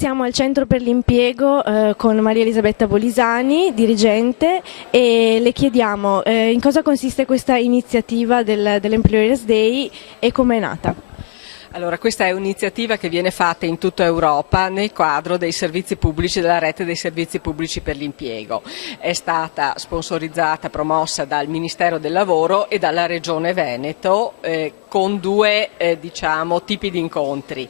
Siamo al Centro per l'Impiego con Maria Elisabetta Bolisani, dirigente, e le chiediamo in cosa consiste questa iniziativa dell'Employers Day e come è nata. Allora, questa è un'iniziativa che viene fatta in tutta Europa nel quadro dei servizi pubblici, della rete dei servizi pubblici per l'impiego. È stata sponsorizzata, promossa dal Ministero del Lavoro e dalla Regione Veneto con due tipi di incontri,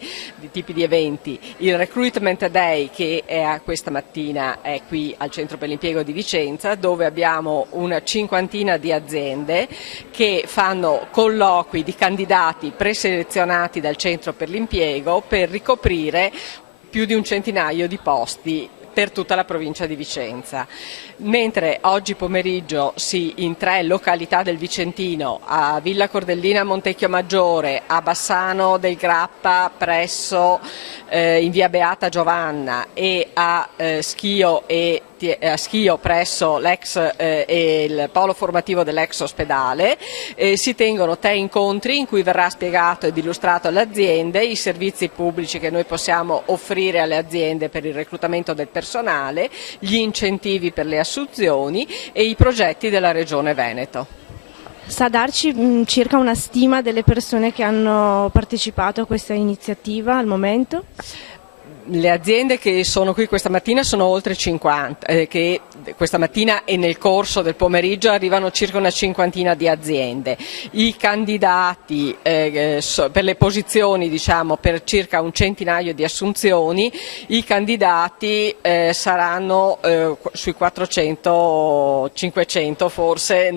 tipi di eventi. Il Recruitment Day, che è questa mattina è qui al Centro per l'Impiego di Vicenza, dove abbiamo una cinquantina di aziende che fanno colloqui di candidati preselezionati dal Centro per l'Impiego per ricoprire più di un centinaio di posti per tutta la provincia di Vicenza. Mentre oggi pomeriggio in 3 località del Vicentino, a Villa Cordellina Montecchio Maggiore, a Bassano del Grappa presso in via Beata Giovanna e a Schio presso il polo formativo dell'ex ospedale, si tengono 3 incontri in cui verrà spiegato ed illustrato alle aziende i servizi pubblici che noi possiamo offrire alle aziende per il reclutamento del personale, gli incentivi per le assunzioni e i progetti della Regione Veneto. Sa darci circa una stima delle persone che hanno partecipato a questa iniziativa al momento? Le aziende che sono qui questa mattina sono oltre 50, che questa mattina e nel corso del pomeriggio arrivano circa una cinquantina di aziende. I candidati per le posizioni, per circa un centinaio di assunzioni, i candidati saranno sui 400-500 forse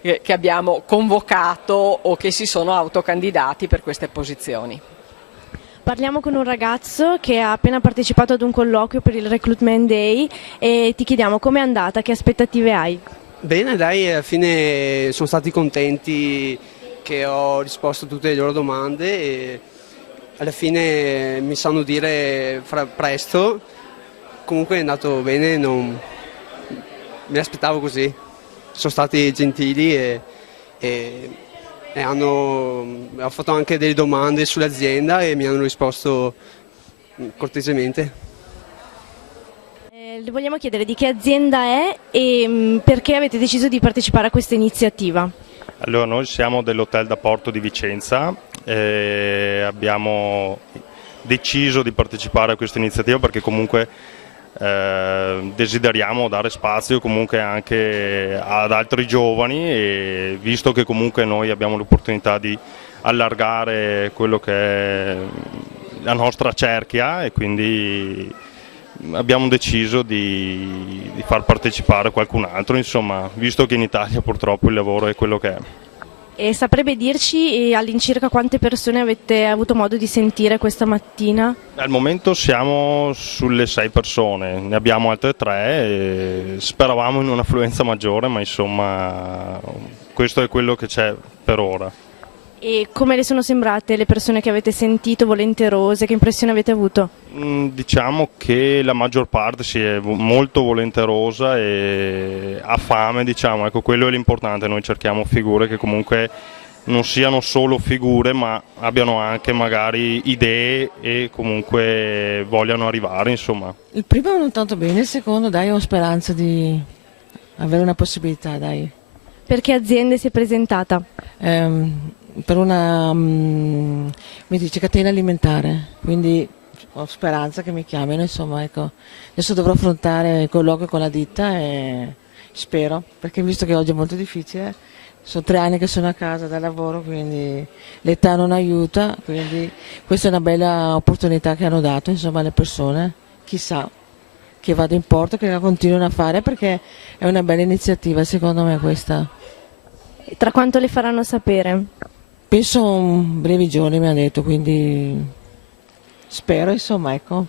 che abbiamo convocato o che si sono autocandidati per queste posizioni. Parliamo con un ragazzo che ha appena partecipato ad un colloquio per il Recruitment Day e ti chiediamo com'è andata, che aspettative hai? Bene, dai, alla fine sono stati contenti che ho risposto a tutte le loro domande e alla fine mi sanno dire presto. Comunque è andato bene, non mi aspettavo così. Sono stati gentili ho fatto anche delle domande sull'azienda e mi hanno risposto cortesemente. Le vogliamo chiedere di che azienda è e perché avete deciso di partecipare a questa iniziativa? Allora, noi siamo dell'Hotel da Porto di Vicenza e abbiamo deciso di partecipare a questa iniziativa perché comunque desideriamo dare spazio comunque anche ad altri giovani e visto che comunque noi abbiamo l'opportunità di allargare quello che è la nostra cerchia e quindi abbiamo deciso di far partecipare qualcun altro, insomma, visto che in Italia purtroppo il lavoro è quello che è. E saprebbe dirci all'incirca quante persone avete avuto modo di sentire questa mattina? Al momento siamo sulle 6 persone, ne abbiamo altre 3 e speravamo in un'affluenza maggiore, ma insomma questo è quello che c'è per ora. E come le sono sembrate le persone che avete sentito, volenterose, che impressione avete avuto? Diciamo che la maggior parte si è molto volenterosa e ha fame, diciamo, ecco, quello è l'importante, noi cerchiamo figure che comunque non siano solo figure ma abbiano anche magari idee e comunque vogliano arrivare, insomma. Il primo non tanto bene, il secondo dai ho speranza di avere una possibilità, dai. Per che aziende si è presentata? Per una catena alimentare, quindi ho speranza che mi chiamino, insomma, ecco. Adesso dovrò affrontare il colloquio con la ditta e spero, perché visto che oggi è molto difficile, sono 3 anni che sono a casa dal lavoro, quindi l'età non aiuta, quindi questa è una bella opportunità che hanno dato, insomma, alle persone, chissà che vada in porto, che la continuino a fare, perché è una bella iniziativa secondo me questa. Tra quanto le faranno sapere? Penso un brevi giorni mi ha detto, quindi spero, insomma, ecco.